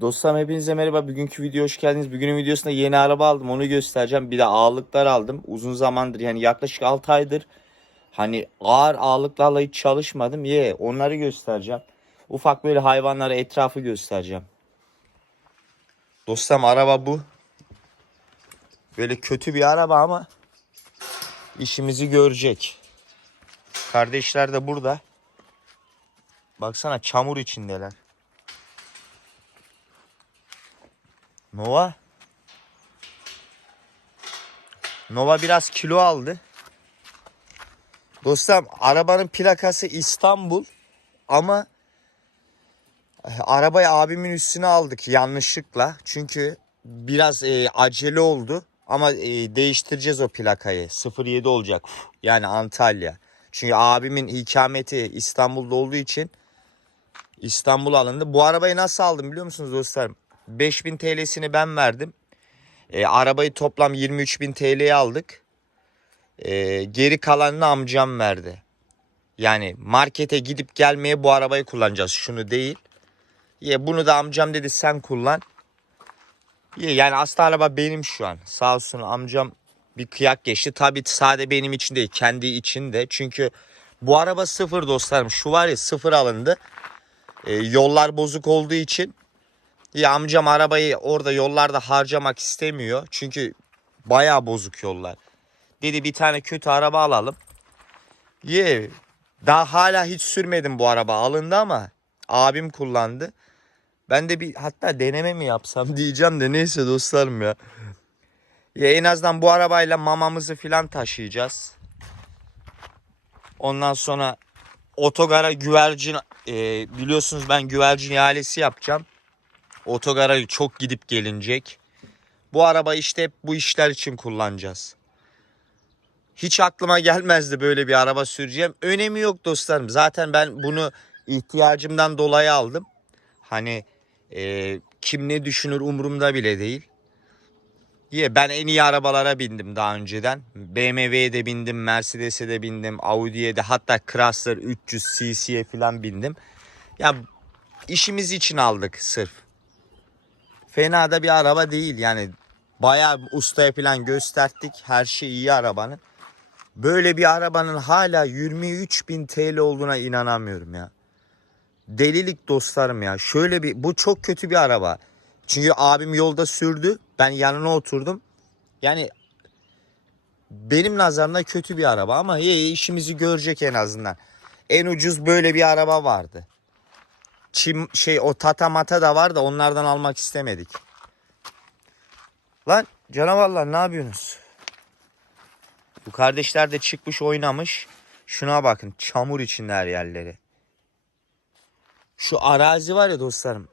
Dostlarım hepinize merhaba. Bugünkü video hoş geldiniz. Bugünün videosunda yeni araba aldım. Onu göstereceğim. Bir de ağırlıklar aldım. Uzun zamandır yani yaklaşık 6 aydır hani ağır ağırlıklarla hiç çalışmadım. Ye onları göstereceğim. Ufak böyle hayvanlara etrafı göstereceğim. Dostlarım araba bu. Böyle kötü bir araba ama işimizi görecek. Kardeşler de burada. Baksana çamur içindeler. Nova. Nova biraz kilo aldı. Dostum arabanın plakası İstanbul ama e, arabayı abimin üstüne aldık yanlışlıkla. Çünkü biraz e, acele oldu ama e, değiştireceğiz o plakayı. 07 olacak yani Antalya. Çünkü abimin ikameti İstanbul'da olduğu için İstanbul alındı. Bu arabayı nasıl aldım biliyor musunuz dostlarım? 5000 TL'sini ben verdim. E, arabayı toplam 23.000 TL'ye aldık. E, geri kalanını amcam verdi. Yani markete gidip gelmeye bu arabayı kullanacağız. Şunu değil. Ya bunu da amcam dedi sen kullan. Ya, yani aslında araba benim şu an. Sağ olsun amcam bir kıyak geçti. Tabii sade benim için değil kendi için de. Çünkü bu araba sıfır dostlarım. Şu var ya sıfır alındı. E, yollar bozuk olduğu için ya amcam arabayı orada yollarda harcamak istemiyor. Çünkü bayağı bozuk yollar. Dedi bir tane kötü araba alalım. Ye. Daha hala hiç sürmedim bu araba. Alındı ama abim kullandı. Ben de bir hatta deneme mi yapsam diyeceğim de neyse dostlarım ya. Ya en azından bu arabayla mamamızı filan taşıyacağız. Ondan sonra otogara güvercin e, biliyorsunuz ben güvercin ihalesi yapacağım. Otogara çok gidip gelinecek. Bu araba işte hep bu işler için kullanacağız. Hiç aklıma gelmezdi böyle bir araba süreceğim. Önemi yok dostlarım. Zaten ben bunu ihtiyacımdan dolayı aldım. Hani e, kim ne düşünür umurumda bile değil. Ye ben en iyi arabalara bindim daha önceden. BMW'ye de bindim, Mercedes'e de bindim, Audi'ye de hatta Chrysler 300 cc'ye falan bindim. Ya işimiz için aldık sırf fena da bir araba değil yani bayağı ustaya falan gösterdik her şey iyi arabanın. Böyle bir arabanın hala 23 bin TL olduğuna inanamıyorum ya. Delilik dostlarım ya. Şöyle bir bu çok kötü bir araba. Çünkü abim yolda sürdü. Ben yanına oturdum. Yani benim nazarımda kötü bir araba ama iyi işimizi görecek en azından. En ucuz böyle bir araba vardı. Çim şey o tata mata da var da onlardan almak istemedik. Lan canavarlar ne yapıyorsunuz? Bu kardeşler de çıkmış oynamış. Şuna bakın çamur içinde her yerleri. Şu arazi var ya dostlarım.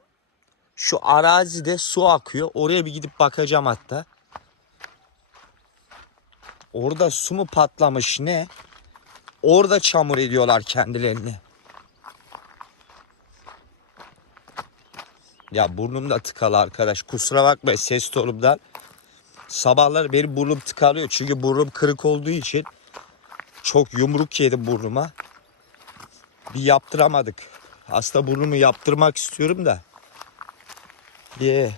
Şu arazide su akıyor. Oraya bir gidip bakacağım hatta. Orada su mu patlamış ne? Orada çamur ediyorlar kendilerini. Ya burnum da tıkalı arkadaş. Kusura bakma ses tonumdan. Sabahlar benim burnum tıkalıyor. Çünkü burnum kırık olduğu için çok yumruk yedim burnuma. Bir yaptıramadık. Aslında burnumu yaptırmak istiyorum da. Bir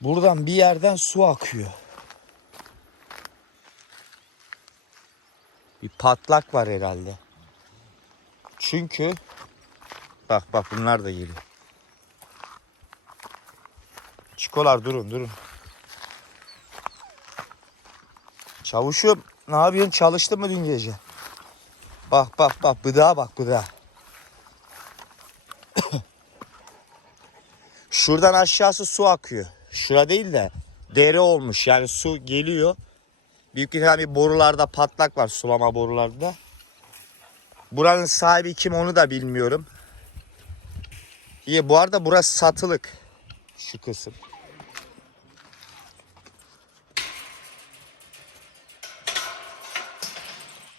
Buradan bir yerden su akıyor. Bir patlak var herhalde. Çünkü Bak bak bunlar da geliyor. Çikolar durun durun. Çavuşum ne yapıyorsun çalıştın mı dün gece? Bak bak bak bıdağa bak bıdağa. Şuradan aşağısı su akıyor. Şura değil de dere olmuş yani su geliyor. Büyük ihtimalle borularda patlak var sulama borularında. Buranın sahibi kim onu da bilmiyorum. İyi bu arada burası satılık. Şu kısım.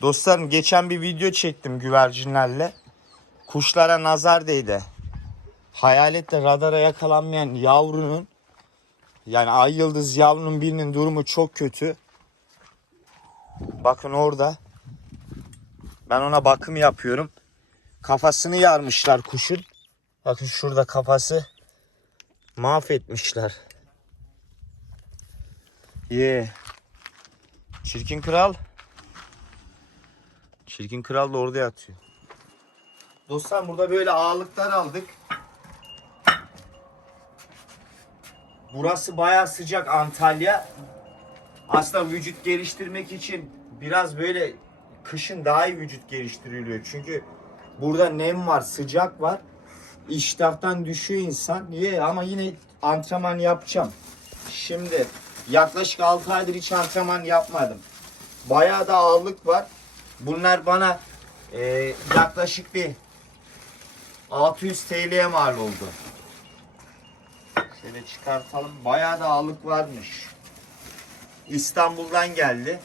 Dostlarım geçen bir video çektim güvercinlerle. Kuşlara nazar değdi. Hayaletle radara yakalanmayan yavrunun yani ay yıldız yavrunun birinin durumu çok kötü. Bakın orada. Ben ona bakım yapıyorum. Kafasını yarmışlar kuşun. Bakın şurada kafası mahvetmişler. Ye. Çirkin kral. Çirkin kral da orada yatıyor. Dostlar burada böyle ağırlıklar aldık. Burası bayağı sıcak Antalya. Aslında vücut geliştirmek için biraz böyle kışın daha iyi vücut geliştiriliyor. Çünkü burada nem var, sıcak var. İştahtan düşüyor insan. Niye? Ama yine antrenman yapacağım. Şimdi yaklaşık 6 aydır hiç antrenman yapmadım. Bayağı da ağırlık var. Bunlar bana e, yaklaşık bir 600 TL'ye mal oldu. Şöyle çıkartalım. Bayağı da ağırlık varmış. İstanbul'dan geldi.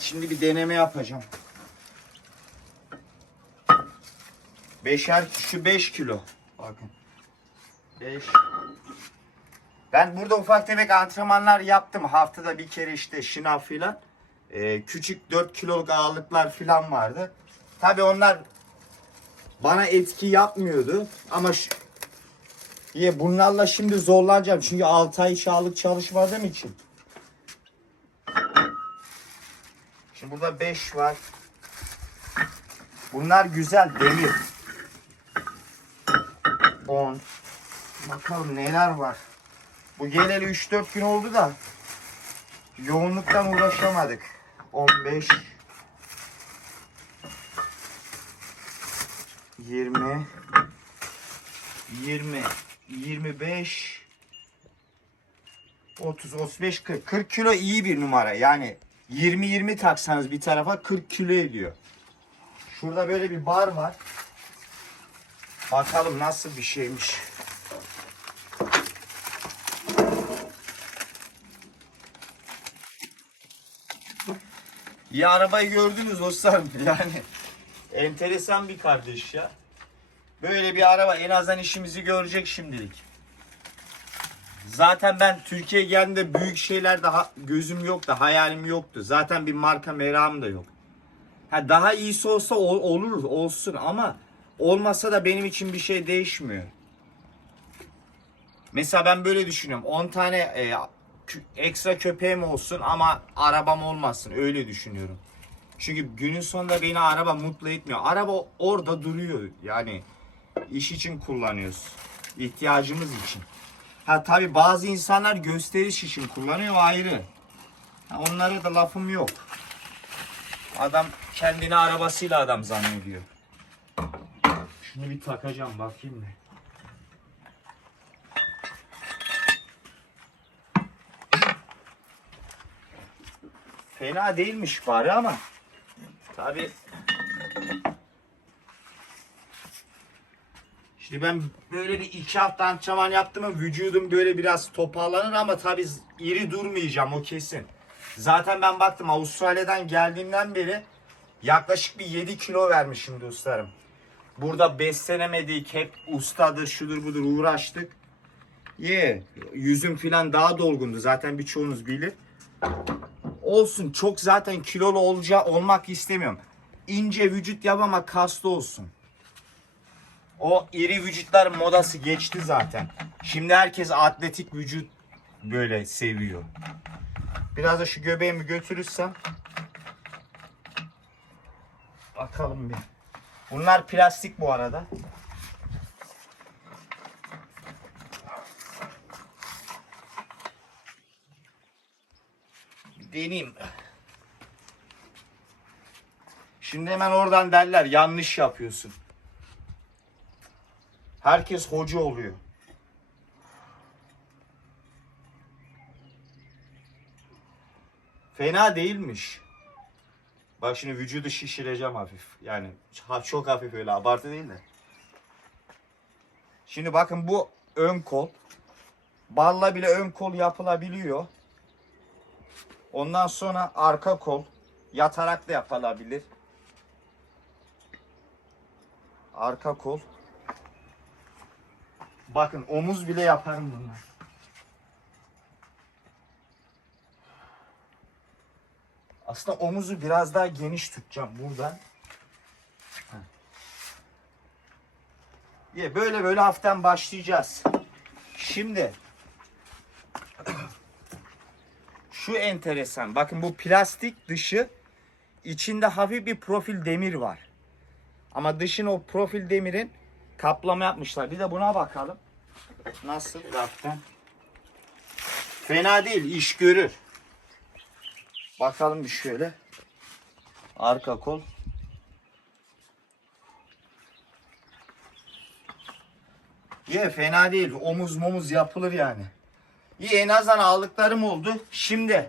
Şimdi bir deneme yapacağım. Beşer şu 5 kilo. Bakın. 5. Ben burada ufak tefek antrenmanlar yaptım. Haftada bir kere işte şınav filan. Ee, küçük 4 kiloluk ağırlıklar filan vardı. Tabi onlar bana etki yapmıyordu. Ama şu, Ye bunlarla şimdi zorlanacağım. Çünkü 6 ay sağlık çalışmadığım için. Şimdi burada 5 var. Bunlar güzel demir. 10. Bakalım neler var. Bu geleli 3-4 gün oldu da yoğunluktan uğraşamadık. 15 20 20 25 30 35 40 40 kilo iyi bir numara. Yani 20 20 taksanız bir tarafa 40 kilo ediyor. Şurada böyle bir bar var. Bakalım nasıl bir şeymiş. Ya arabayı gördünüz dostlarım. Yani enteresan bir kardeş ya. Böyle bir araba en azından işimizi görecek şimdilik. Zaten ben Türkiye'ye geldiğimde büyük şeyler daha gözüm yoktu, hayalim yoktu. Zaten bir marka merakım da yok. Ha daha iyisi olsa ol- olur, olsun ama olmasa da benim için bir şey değişmiyor. Mesela ben böyle düşünüyorum. 10 tane e, ekstra köpeğim olsun ama arabam olmasın. Öyle düşünüyorum. Çünkü günün sonunda beni araba mutlu etmiyor. Araba orada duruyor. Yani iş için kullanıyoruz. İhtiyacımız için. Ha tabi bazı insanlar gösteriş için kullanıyor ayrı. Ha, onlara da lafım yok. Adam kendini arabasıyla adam zannediyor. Şunu bir takacağım bakayım mı? Fena değilmiş bari ama tabi Şimdi ben böyle bir iki hafta antrenman yaptım mı vücudum böyle biraz toparlanır ama tabi iri durmayacağım o kesin. Zaten ben baktım Avustralya'dan geldiğimden beri yaklaşık bir 7 kilo vermişim dostlarım. Burada beslenemedik hep ustadır şudur budur uğraştık. Ye yüzüm filan daha dolgundu zaten birçoğunuz bilir. Olsun çok zaten kilolu olacağı olmak istemiyorum. İnce vücut yap ama kaslı olsun. O iri vücutlar modası geçti zaten. Şimdi herkes atletik vücut böyle seviyor. Biraz da şu göbeğimi götürürsem. Bakalım bir. Bunlar plastik bu arada. Deneyeyim. Şimdi hemen oradan derler yanlış yapıyorsun. Herkes hoca oluyor. Fena değilmiş. Bak şimdi vücudu şişireceğim hafif. Yani çok hafif öyle abartı değil de. Şimdi bakın bu ön kol. Balla bile ön kol yapılabiliyor. Ondan sonra arka kol. Yatarak da yapılabilir. Arka kol. Bakın omuz bile yaparım bunlar. Aslında omuzu biraz daha geniş tutacağım buradan. Ya böyle böyle hafiften başlayacağız. Şimdi şu enteresan. Bakın bu plastik dışı içinde hafif bir profil demir var. Ama dışın o profil demirin kaplama yapmışlar. Bir de buna bakalım. Nasıl hafiften? Fena değil, iş görür. Bakalım bir şöyle. Arka kol. Ye fena değil. Omuz momuz yapılır yani. İyi en azından aldıklarım oldu. Şimdi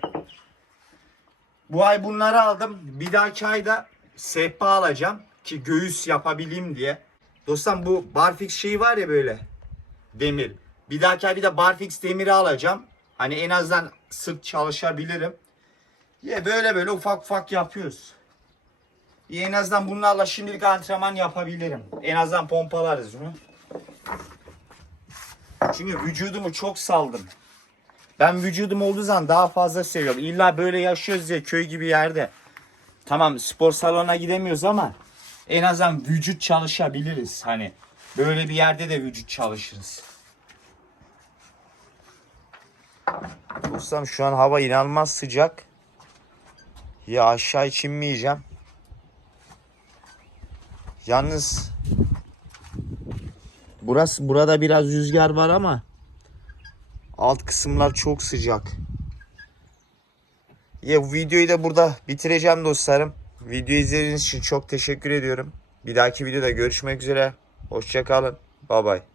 bu ay bunları aldım. Bir dahaki ayda sehpa alacağım ki göğüs yapabileyim diye. Dostum bu barfix şeyi var ya böyle demir. Bir dahaki ay bir de barfix demiri alacağım. Hani en azından sırt çalışabilirim. Ya böyle böyle ufak ufak yapıyoruz. Ya en azından bunlarla şimdilik antrenman yapabilirim. En azından pompalarız bunu. Çünkü vücudumu çok saldım. Ben vücudum olduğu zaman daha fazla seviyorum. İlla böyle yaşıyoruz ya köy gibi yerde. Tamam spor salonuna gidemiyoruz ama en azından vücut çalışabiliriz. Hani böyle bir yerde de vücut çalışırız. Dostum şu an hava inanılmaz sıcak. Ya aşağı hiç inmeyeceğim. Yalnız burası burada biraz rüzgar var ama alt kısımlar çok sıcak. Ya videoyu da burada bitireceğim dostlarım. Video izlediğiniz için çok teşekkür ediyorum. Bir dahaki videoda görüşmek üzere. Hoşçakalın. Bay bay.